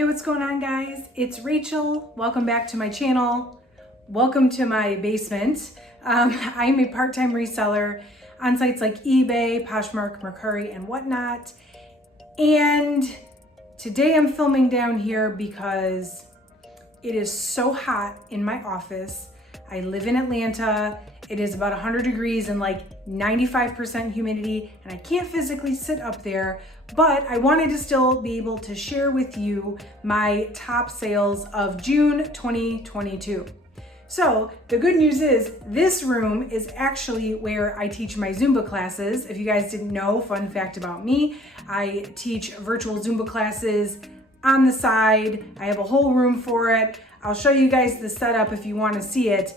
Hey, what's going on, guys? It's Rachel. Welcome back to my channel. Welcome to my basement. I'm a part-time reseller on sites like eBay, Poshmark, Mercari, and whatnot. And today I'm filming down here because it is so hot in my office. I live in Atlanta. It is about 100 degrees and like 95% humidity, and I can't physically sit up there, but I wanted to still be able to share with you my top sales of June 2022. So the good news is this room is actually where I teach my Zumba classes. If you guys didn't know, fun fact about me, I teach virtual Zumba classes on the side. I have a whole room for it. I'll show you guys the setup if you want to see it.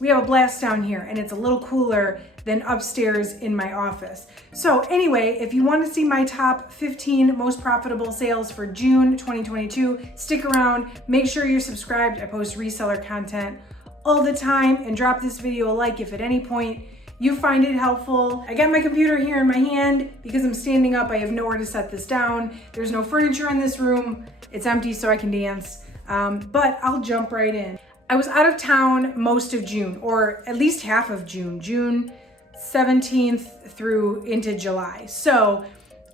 We have a blast down here and it's a little cooler than upstairs in my office. So anyway, if you want to see my top 15 most profitable sales for June 2022, stick around, make sure you're subscribed. I post reseller content all the time, and drop this video a like if at any point you find it helpful. I got my computer here in my hand because I'm standing up. I have nowhere to set this down. There's no furniture in this room. It's empty so I can dance, but I'll jump right in. I was out of town most of June, or at least half of June 17th through into July. So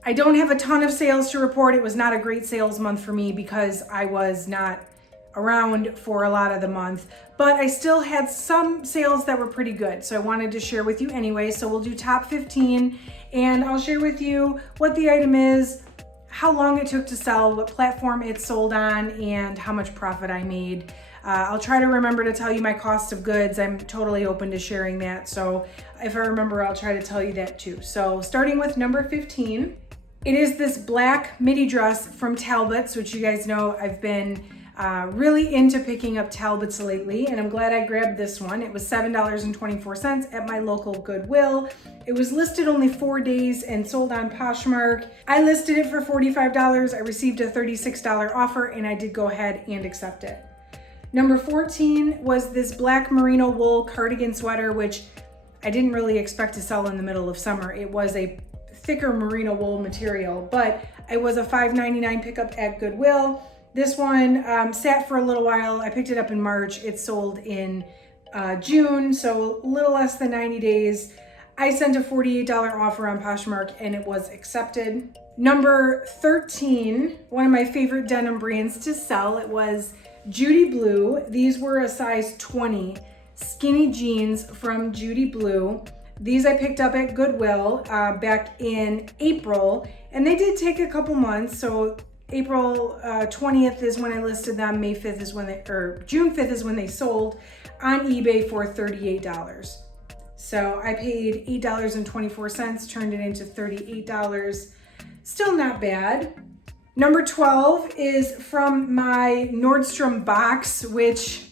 I don't have a ton of sales to report. It was not a great sales month for me because I was not around for a lot of the month, but I still had some sales that were pretty good. So I wanted to share with you anyway. So we'll do top 15 and I'll share with you what the item is, how long it took to sell, what platform it sold on, and how much profit I made. I'll try to remember to tell you my cost of goods. I'm totally open to sharing that. So if I remember, I'll try to tell you that too. So starting with number 15, it is this black midi dress from Talbots, which you guys know I've been really into picking up Talbots lately, and I'm glad I grabbed this one. It was $7.24 at my local Goodwill. It was listed only 4 days and sold on Poshmark. I listed it for $45. I received a $36 offer and I did go ahead and accept it. Number 14 was this black merino wool cardigan sweater, which I didn't really expect to sell in the middle of summer. It was a thicker merino wool material, but it was a $5.99 pickup at Goodwill. This one sat for a little while. I picked it up in March. It sold in June, so a little less than 90 days. I sent a $48 offer on Poshmark and it was accepted. Number 13, one of my favorite denim brands to sell, it was Judy Blue. These were a size 20 skinny jeans from Judy Blue. These I picked up at Goodwill back in April, and they did take a couple months. So April 20th is when I listed them. May 5th is when June 5th is when they sold on eBay for $38. So I paid $8.24, turned it into $38. Still not bad. Number 12 is from my Nordstrom box, which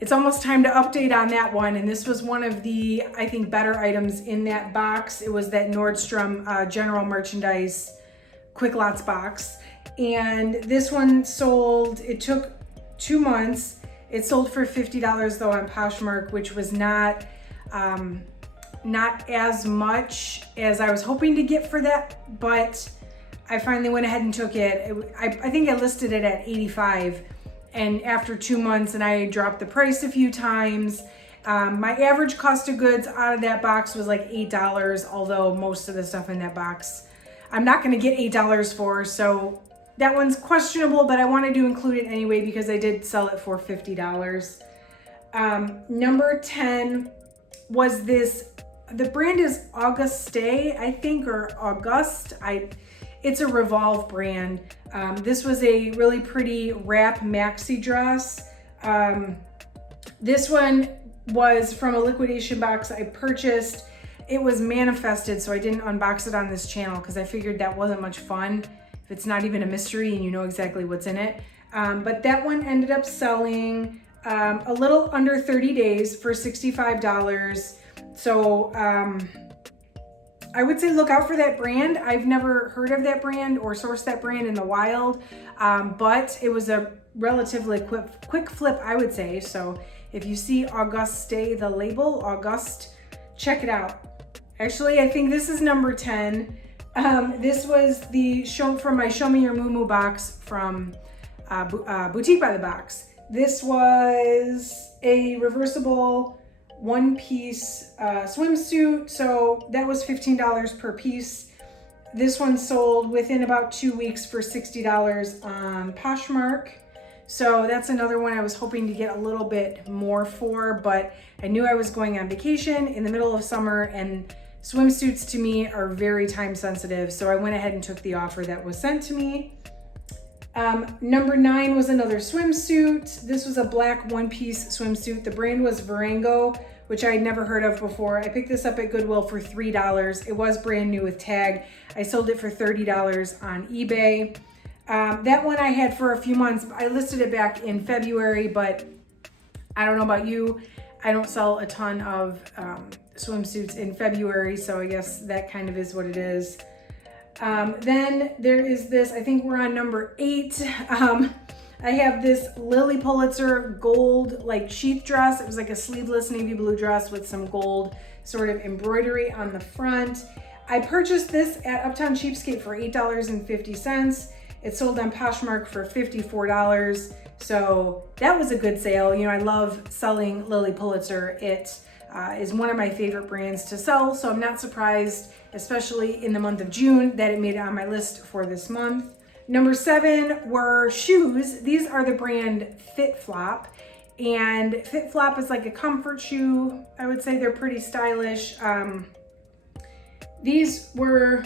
it's almost time to update on that one. And this was one of the, I think, better items in that box. It was that Nordstrom general merchandise Quick Lots box. And this one sold, it took 2 months. It sold for $50 though on Poshmark, which was not as much as I was hoping to get for that, but I finally went ahead and took it. I think I listed it at $85, and after 2 months, and I dropped the price a few times. My average cost of goods out of that box was like $8, although most of the stuff in that box I'm not gonna get $8 for, so that one's questionable, but I wanted to include it anyway because I did sell it for $50. Number 10 was this, the brand is Auguste, I think, or August. It's a Revolve brand. This was a really pretty wrap maxi dress. This one was from a liquidation box I purchased. It was manifested, so I didn't unbox it on this channel because I figured that wasn't much fun if it's not even a mystery and you know exactly what's in it. But that one ended up selling a little under 30 days for $65. So I would say look out for that brand. I've never heard of that brand or sourced that brand in the wild, but it was a relatively quick flip, I would say. So if you see Auguste, the label, August, check it out. Actually, I think this is number 10. This was the from my Show Me Your Moo Moo box from Boutique by the Box. This was a reversible one-piece swimsuit, so that was $15 per piece. This one sold within about 2 weeks for $60 on Poshmark. So that's another one I was hoping to get a little bit more for, but I knew I was going on vacation in the middle of summer, and swimsuits to me are very time sensitive, so I went ahead and took the offer that was sent to me. Number 9 was another swimsuit. This was a black one-piece swimsuit. The brand was Varango, which I had never heard of before. I picked this up at Goodwill for $3. It was brand new with tag. I sold it for $30 on eBay. That one I had for a few months. I listed it back in February, but I don't know about you. I don't sell a ton of swimsuits in February, so I guess that kind of is what it is. Then there is this, I think we're on number 8. I have this Lily Pulitzer gold like sheath dress. It was like a sleeveless navy blue dress with some gold sort of embroidery on the front. I purchased this at Uptown Cheapskate for $8.50. It sold on Poshmark for $54. So that was a good sale. You know, I love selling Lily Pulitzer. It is one of my favorite brands to sell. So I'm not surprised, especially in the month of June, that it made it on my list for this month. Number 7 were shoes. These are the brand Fit Flop. And Fit Flop is like a comfort shoe. I would say they're pretty stylish. These were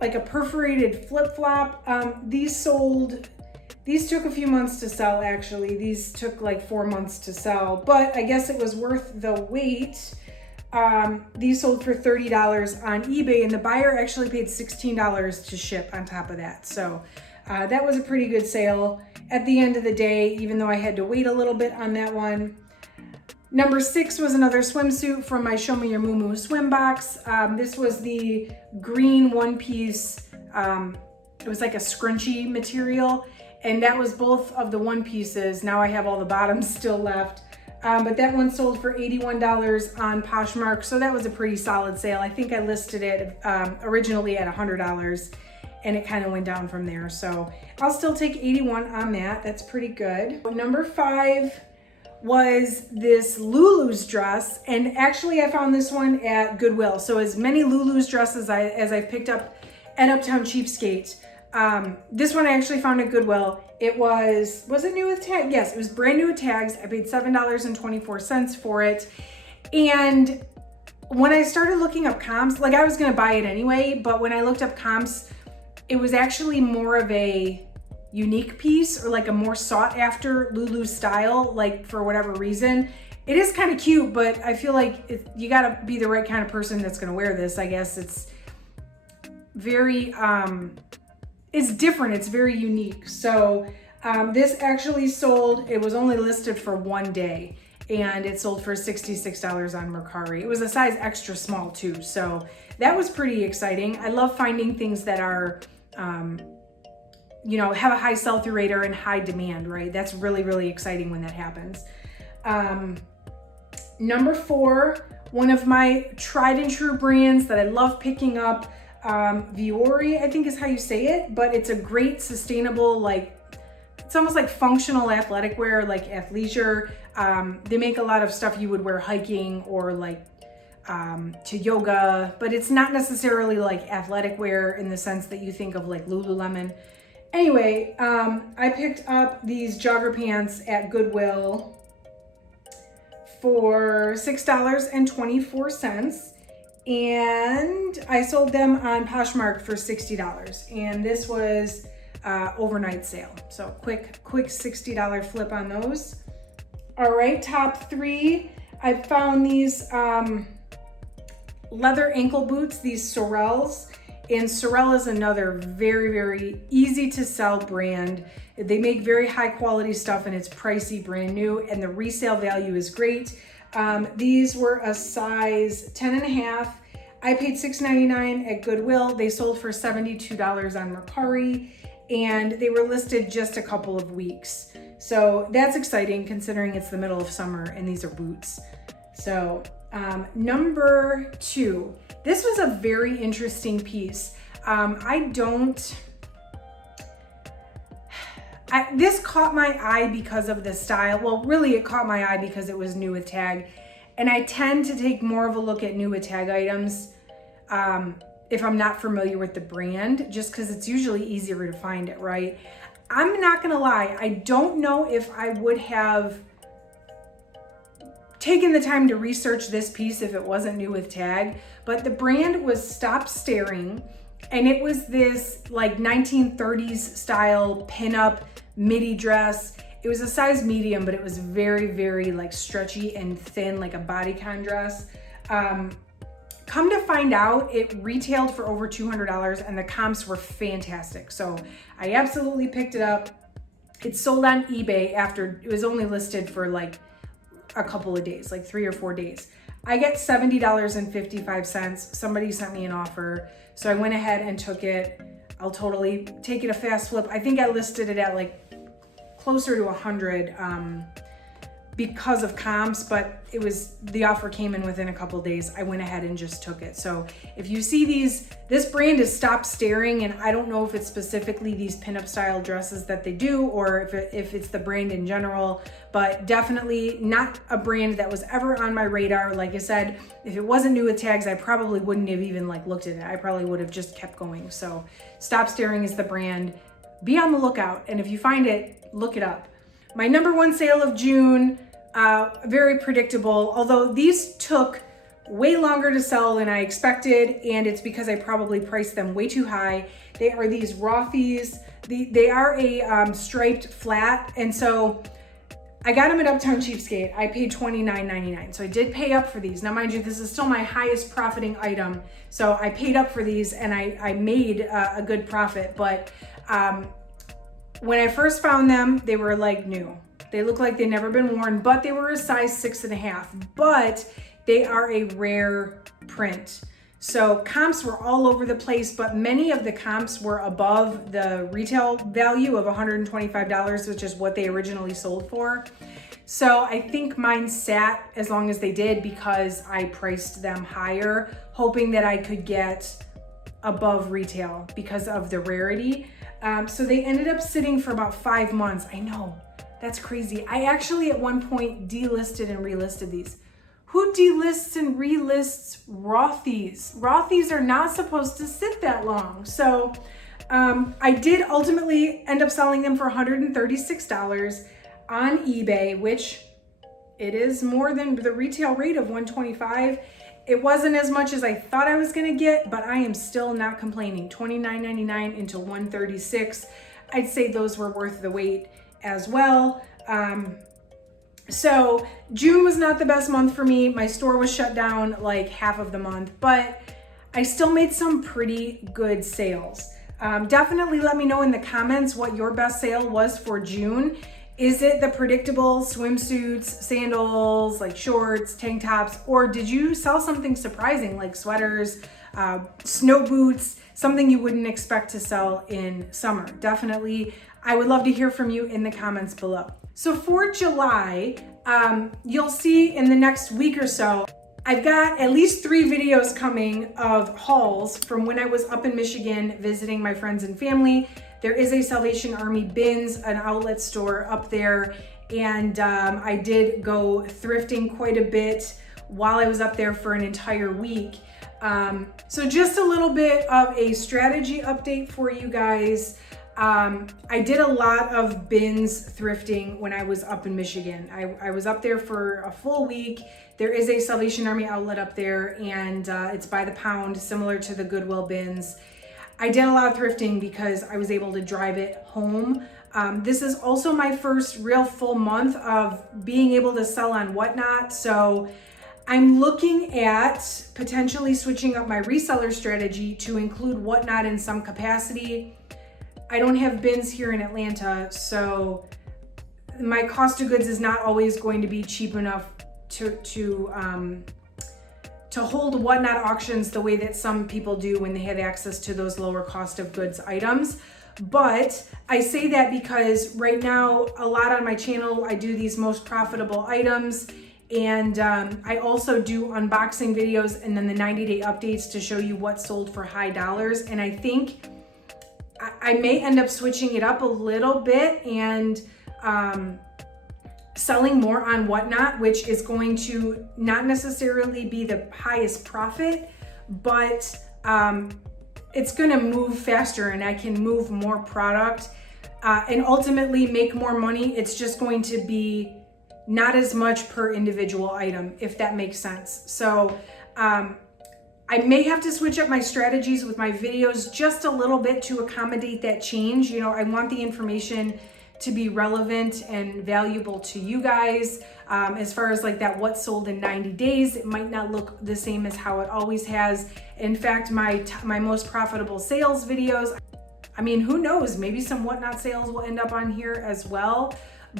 like a perforated flip-flop. These took a few months to sell, actually. These took like 4 months to sell, but I guess it was worth the wait. These sold for $30 on eBay, and the buyer actually paid $16 to ship on top of that. So that was a pretty good sale at the end of the day, even though I had to wait a little bit on that one. Number 6 was another swimsuit from my Show Me Your Moo Moo swim box. This was the green one-piece, it was like a scrunchy material, and that was both of the one pieces. Now I have all the bottoms still left. But that one sold for $81 on Poshmark, so that was a pretty solid sale. I think I listed it originally at $100, and it kind of went down from there. So I'll still take $81 on that. That's pretty good. Number 5 was this Lulu's dress, and actually I found this one at Goodwill. So as many Lulu's dresses as I've picked up at Uptown Cheapskate, this one I actually found at Goodwill. It was it new with tags? Yes, it was brand new with tags. I paid $7.24 for it. And when I started looking up comps, like I was gonna buy it anyway, but when I looked up comps, it was actually more of a unique piece, or like a more sought after Lulu style, like for whatever reason. It is kind of cute, but I feel like you gotta be the right kind of person that's gonna wear this. I guess it's very, it's different, it's very unique. So this actually sold, it was only listed for 1 day, and it sold for $66 on Mercari. It was a size extra small too, so that was pretty exciting. I love finding things that are, you know, have a high sell-through rate or in high demand, right? That's really, really exciting when that happens. Number 4, one of my tried and true brands that I love picking up, Viore, I think is how you say it, but it's a great sustainable, like, it's almost like functional athletic wear, like athleisure. They make a lot of stuff you would wear hiking or like to yoga, but it's not necessarily like athletic wear in the sense that you think of like Lululemon. Anyway, I picked up these jogger pants at Goodwill for $6.24. And I sold them on Poshmark for $60. And this was overnight sale. So quick $60 flip on those. All right, top 3. I found these leather ankle boots, these Sorels. And Sorel is another very, very easy to sell brand. They make very high quality stuff, and it's pricey, brand new, and the resale value is great. These were a size 10.5. I paid $6.99 at Goodwill. They sold for $72 on Mercari, and they were listed just a couple of weeks. So that's exciting considering it's the middle of summer and these are boots. So Number 2, this was a very interesting piece. This caught my eye because of the style. Well, really it caught my eye because it was new with tag. And I tend to take more of a look at new with tag items if I'm not familiar with the brand, just because it's usually easier to find it, right? I'm not gonna lie, I don't know if I would have taken the time to research this piece if it wasn't new with tag, but the brand was Stop Staring, and it was this like 1930s style pinup midi dress. It was a size medium, but it was very, very like stretchy and thin, like a bodycon dress. Come to find out, it retailed for over $200 and the comps were fantastic. So I absolutely picked it up. It sold on eBay after it was only listed for like a couple of days, like 3 or 4 days. I get $70.55. Somebody sent me an offer. So I went ahead and took it. I'll totally take it a fast flip. I think I listed it at like closer to 100 because of comps, but the offer came in within a couple of days. I went ahead and just took it. So if you see this brand is Stop Staring, and I don't know if it's specifically these pinup style dresses that they do, or if it's the brand in general, but definitely not a brand that was ever on my radar. Like I said, if it wasn't new with tags, I probably wouldn't have even like looked at it. I probably would have just kept going. So Stop Staring is the brand. Be on the lookout, and if you find it, look it up. My number 1 sale of June, very predictable, although these took way longer to sell than I expected, and it's because I probably priced them way too high. They are these Rothy's. They are a striped flat, and so I got them at Uptown Cheapskate. I paid $29.99, so I did pay up for these. Now, mind you, this is still my highest profiting item, so I paid up for these, and I made a good profit, but when I first found them, they were like new. They look like they've never been worn, but they were a size 6.5, but they are a rare print. So comps were all over the place, but many of the comps were above the retail value of $125, which is what they originally sold for. So I think mine sat as long as they did because I priced them higher, hoping that I could get above retail because of the rarity. So they ended up sitting for about 5 months. I know, that's crazy. I actually at one point delisted and relisted these. Who delists and relists Rothy's? Rothy's are not supposed to sit that long. So I did ultimately end up selling them for $136 on eBay, which it is more than the retail rate of $125. It wasn't as much as I thought I was gonna get, but I am still not complaining. $29.99 into $136. I'd say those were worth the wait as well. So June was not the best month for me. My store was shut down like half of the month, but I still made some pretty good sales. Definitely let me know in the comments what your best sale was for June. Is it the predictable swimsuits, sandals, like shorts, tank tops, or did you sell something surprising like sweaters, snow boots, something you wouldn't expect to sell in summer? Definitely, I would love to hear from you in the comments below. So for July, you'll see in the next week or so, I've got at least 3 videos coming of hauls from when I was up in Michigan visiting my friends and family. There is a Salvation Army bins, an outlet store up there, and I did go thrifting quite a bit while I was up there for an entire week. So just a little bit of a strategy update for you guys. I did a lot of bins thrifting when I was up in Michigan. I was up there for a full week. There is a Salvation Army outlet up there, and it's by the pound, similar to the Goodwill bins. I did a lot of thrifting because I was able to drive it home. This is also my first real full month of being able to sell on Whatnot. So I'm looking at potentially switching up my reseller strategy to include Whatnot in some capacity. I don't have bins here in Atlanta, so my cost of goods is not always going to be cheap enough to hold Whatnot auctions the way that some people do when they have access to those lower cost of goods items. But I say that because right now, a lot on my channel, I do these most profitable items, And I also do unboxing videos and then the 90-day updates to show you what sold for high dollars. And I think I may end up switching it up a little bit and selling more on Whatnot, which is going to not necessarily be the highest profit, but it's gonna move faster and I can move more product and ultimately make more money. It's just going to be not as much per individual item, if that makes sense. So I may have to switch up my strategies with my videos just a little bit to accommodate that change. You know, I want the information to be relevant and valuable to you guys. As far as like that what sold in 90 days, it might not look the same as how it always has. In fact, my most profitable sales videos, I mean, who knows, maybe some Whatnot sales will end up on here as well.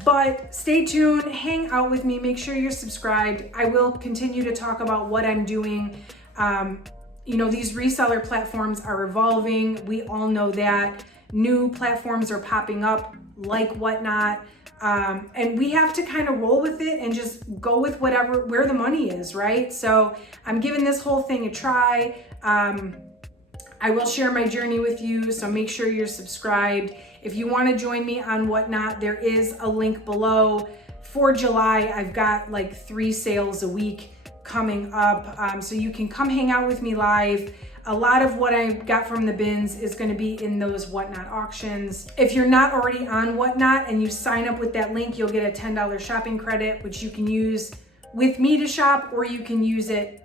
But stay tuned, hang out with me, make sure you're subscribed. I will continue to talk about what I'm doing. You know, these reseller platforms are evolving. We all know that. New platforms are popping up like Whatnot. And we have to kind of roll with it and just go with where the money is, right? So I'm giving this whole thing a try. I will share my journey with you, so make sure you're subscribed. If you want to join me on Whatnot, there is a link below. For July, I've got like 3 sales a week coming up, so you can come hang out with me live. A lot of what I got from the bins is going to be in those Whatnot auctions. If you're not already on Whatnot and you sign up with that link, you'll get a $10 shopping credit, which you can use with me to shop, or you can use it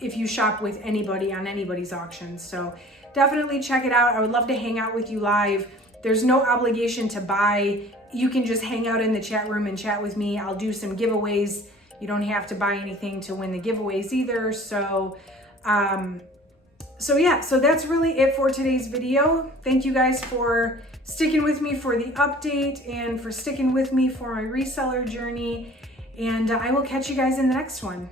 if you shop with anybody on anybody's auctions. So definitely check it out. I would love to hang out with you live. There's no obligation to buy. You can just hang out in the chat room and chat with me. I'll do some giveaways. You don't have to buy anything to win the giveaways either. So yeah, so that's really it for today's video. Thank you guys for sticking with me for the update and for sticking with me for my reseller journey. And I will catch you guys in the next one.